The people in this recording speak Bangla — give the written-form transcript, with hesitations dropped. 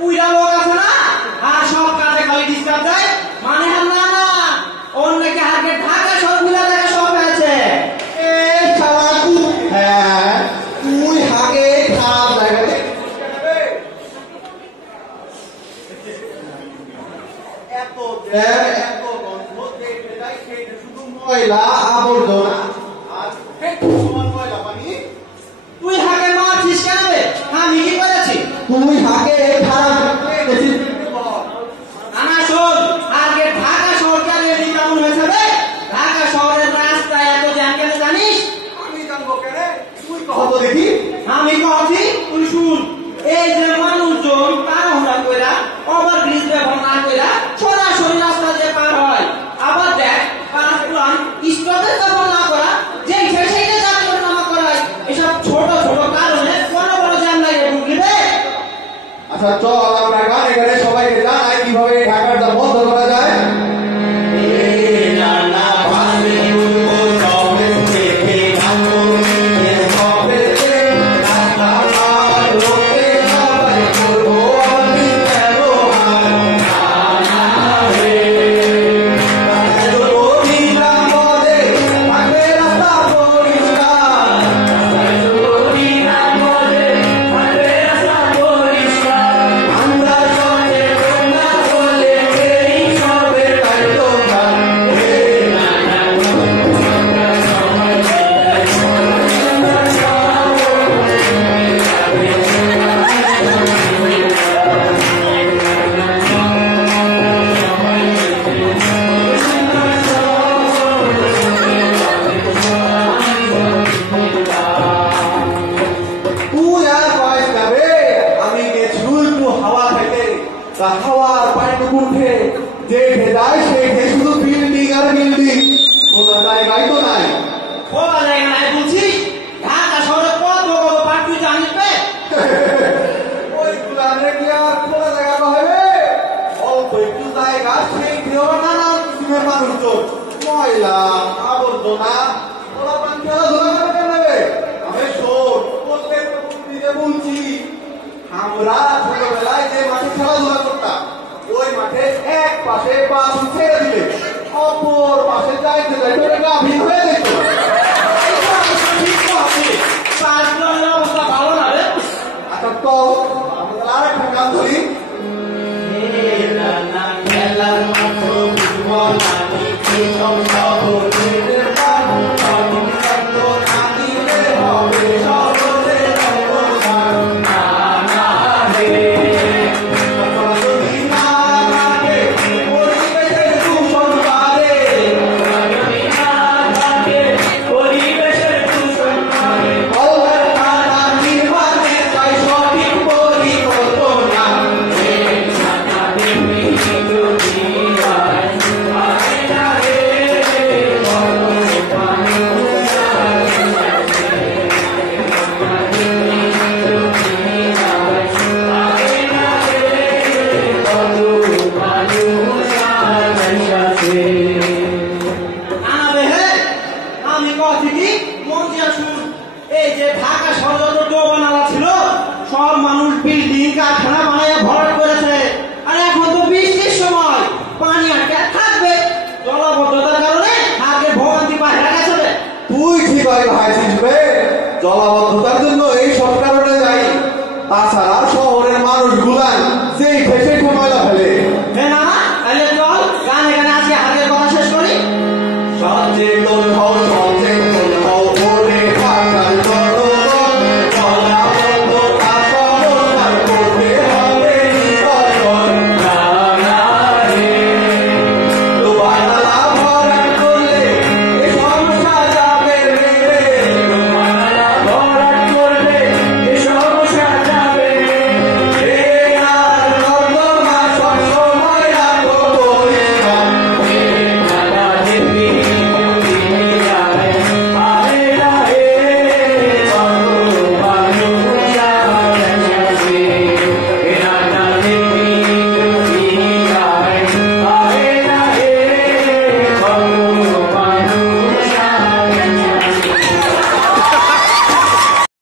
উইরা লোক আছে না আর সব কাজে খালি ডিস্টার্ব দেয় মানে না না অন্যকে আগে ঢাকা সব মিলা দেখা সব হয়েছে এই শালা হ্যাঁ তুই আগে খারাপ জায়গাতে এত এত গন্ধ দেখে যাই খেতে শুধু ময়লা আবর্জনা আর সমান ময়লা পানি তুই হাগে মারছিস কেন রে আমি কি করেছি তুই আগে খারাপ আনা শোন আগে ঢাকা শহরটা এমনি কেমন হয়েছে রে ঢাকা শহরের রাস্তায় এত জ্যাম কেন জানিস আমি জানবো কেন তুই কহ তো দেখি আমি কহছি তুই শুন এই যে মানুষজন তাড়াহুড়া কইরা ওভার ব্রিজ ব্যবহার না কইরা সরাসরি রাস্তা দিয়ে পার হয় আবার দেখ পারপ্লান স্টপেজ ব্যবহার না করা যে সেইটা যাত্রী নামা করায় এসব ছোট ছোট কারণে বড় বড় জ্যাম লাগে বুঝলি রে আচ্ছা চল আমরা গানে গানে সবাইকে জানাই কিভাবে ঢাকাটা বন্ধ করা যায় হাওয়ার পানিটুকু উঠে যে ভেদায় সে শুধু বিল্ডিং আর বিল্ডিং কোনো জায়গায় তো নাই খোলা জায়গা নাই বলছিস ঢাকা শহরে কত বড় পার্ক তুই জানিস বে ওইগুলা কি আর খোলা জায়গা হবে অল্প একটু জায়গা সেই দিয়েও নানান কিসিমের মানুষজন ময়লা আবর্জনা ওরা পান খেলাধুলা করে নেবে আমি শোন প্রত্যেকটা দিনে বলছি আমরা ছোটবেলায় যে মাঠে খেলাধুলা করতাম ওই মাঠে এক পাশে বাস ছেড়ে দিলে অপর পাশে যাইতে যাইতে গাভীর হয়ে যেত অবস্থা ভালো না রে আচ্ছা তো আমাদের আর একটা গান ধরি এই যে ঢাকা শহর যত ডোবানালা ছিল সব মানুষ বিল্ডিং কারখানা বানাইয়া ভরাট করেছে আর এখন তো বৃষ্টির সময় পানি আটকে থাকবে জলাবদ্ধতার কারণে আগে ভোগান্তি বাহিরে গেছে রে তুই ঠিক হয় ভাই শিখবে জলাবদ্ধতার জন্য এই সব কারণে যাই তাছাড়া